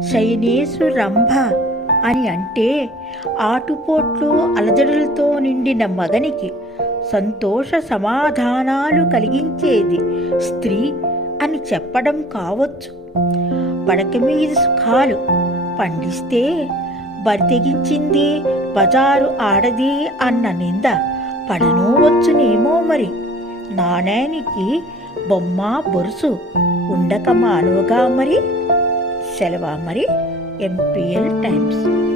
శయనేసు రంభ అని అంటే ఆటుపోట్లు అలజడులతో నిండిన మగనికి సంతోష సమాధానాలు కలిగించేది స్త్రీ అని చెప్పడం కావచ్చు. పడక మీద సుఖాలు పండిస్తే బరితెగించింది బజారు ఆడది అన్న నింద పడనూ వచ్చునేమో మరి. నాణేనికి బొమ్మ బొరుసు ఉండక మానువగా మరి. సెలవా మరి. MPL times.